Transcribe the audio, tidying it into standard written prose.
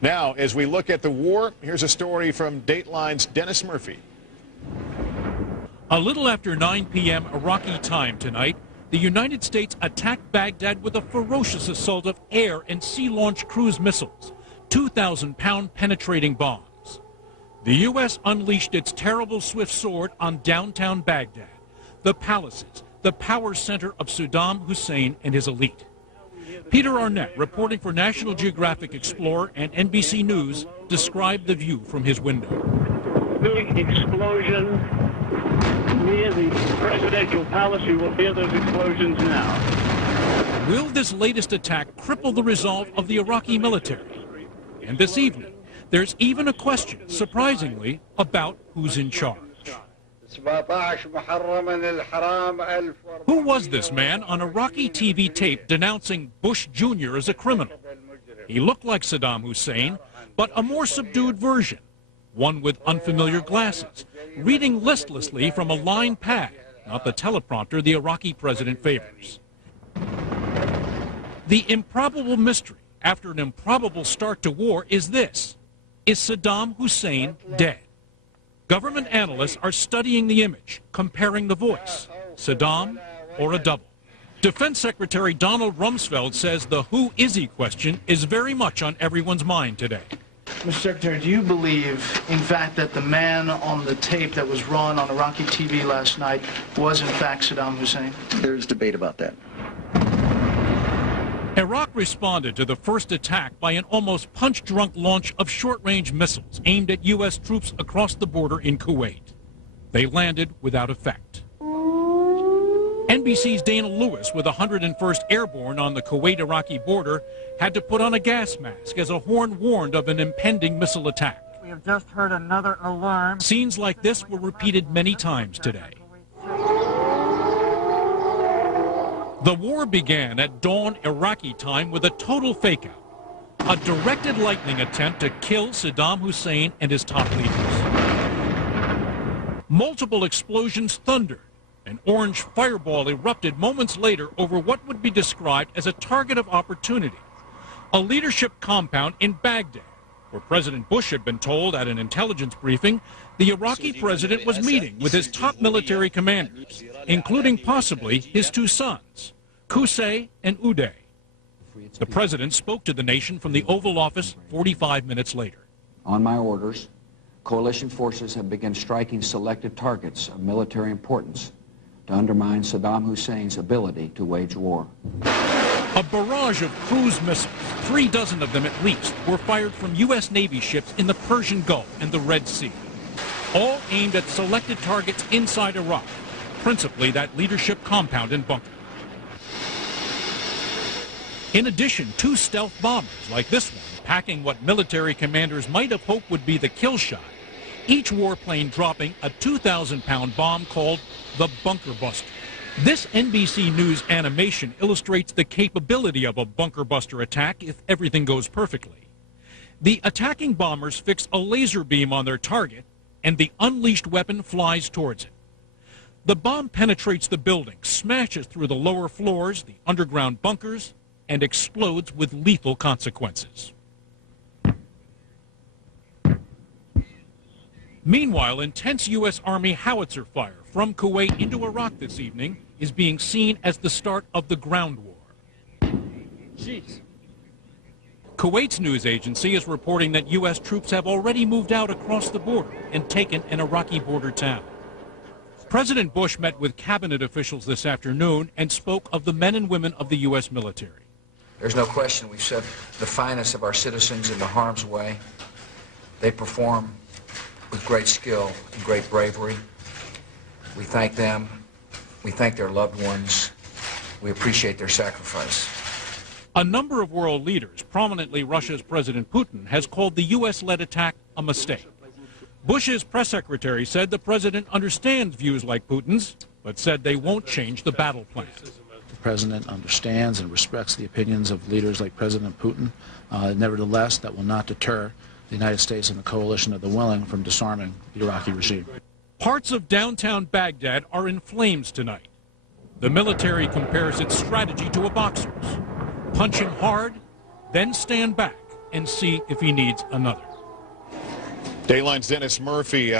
Now, as we look at the war, here's a story from Dateline's Dennis Murphy. A little after 9 p.m. Iraqi time tonight, the United States attacked Baghdad with a ferocious assault of air and sea-launched cruise missiles, 2,000-pound penetrating bombs. The U.S. unleashed its terrible swift sword on downtown Baghdad, the palaces, the power center of Saddam Hussein and his elite. Peter Arnett, reporting for National Geographic Explorer and NBC News, described the view from his window. Big explosion near the presidential palace. You will hear those explosions now. Will this latest attack cripple the resolve of the Iraqi military? And this evening, there's even a question, surprisingly, about who's in charge. Who was this man on Iraqi TV tape denouncing Bush Jr. as a criminal? He looked like Saddam Hussein, but a more subdued version, one with unfamiliar glasses, reading listlessly from a lined pad, not the teleprompter the Iraqi president favors. The improbable mystery after an improbable start to war is this: is Saddam Hussein dead? Government analysts are studying the image, comparing the voice. Saddam or a double? Defense Secretary Donald Rumsfeld says the who is he question is very much on everyone's mind today. Mr. Secretary, do you believe, in fact, that the man on the tape that was run on Iraqi TV last night was, in fact, Saddam Hussein? There's debate about that. Iraq responded to the first attack by an almost punch-drunk launch of short-range missiles aimed at U.S. troops across the border in Kuwait. They landed without effect. NBC's Dana Lewis, with 101st Airborne on the Kuwait-Iraqi border, had to put on a gas mask as a horn warned of an impending missile attack. We have just heard another alarm. Scenes like this were repeated many times today. The war began at dawn Iraqi time with a total fake-out, a directed lightning attempt to kill Saddam Hussein and his top leaders. Multiple explosions thundered. An orange fireball erupted moments later over what would be described as a target of opportunity, a leadership compound in Baghdad, where President Bush had been told at an intelligence briefing the Iraqi president was meeting with his top military commanders, including possibly his two sons, Qusay and Uday. The president spoke to the nation from the Oval Office 45 minutes later. On my orders, coalition forces have begun striking selected targets of military importance to undermine Saddam Hussein's ability to wage war. A barrage of cruise missiles, 3 dozen of them at least, were fired from U.S. Navy ships in the Persian Gulf and the Red Sea, all aimed at selected targets inside Iraq, principally that leadership compound and bunker. In addition, 2 stealth bombers like this one, packing what military commanders might have hoped would be the kill shot, each warplane dropping a 2,000-pound bomb called the Bunker Buster. This NBC News animation illustrates the capability of a bunker buster attack if everything goes perfectly. The attacking bombers fix a laser beam on their target, and the unleashed weapon flies towards it. The bomb penetrates the building, smashes through the lower floors, the underground bunkers, and explodes with lethal consequences. Meanwhile, intense U.S. Army howitzer fire from Kuwait into Iraq this evening is being seen as the start of the ground war. Jeez. Kuwait's news agency is reporting that U.S. troops have already moved out across the border and taken an Iraqi border town. President Bush met with cabinet officials this afternoon and spoke of the men and women of the U.S. military. There's no question we've set the finest of our citizens into harm's way. They perform with great skill and great bravery. We thank them. We thank their loved ones. We appreciate their sacrifice. A number of world leaders, prominently Russia's President Putin, has called the U.S.-led attack a mistake. Bush's press secretary said the president understands views like Putin's, but said they won't change the battle plan. The president understands and respects the opinions of leaders like President Putin. Nevertheless, that will not deter the United States and the coalition of the willing from disarming the Iraqi regime. Parts of downtown Baghdad are in flames tonight. The military compares its strategy to a boxer's. Punch him hard, then stand back and see if he needs another. Dateline's Dennis Murphy.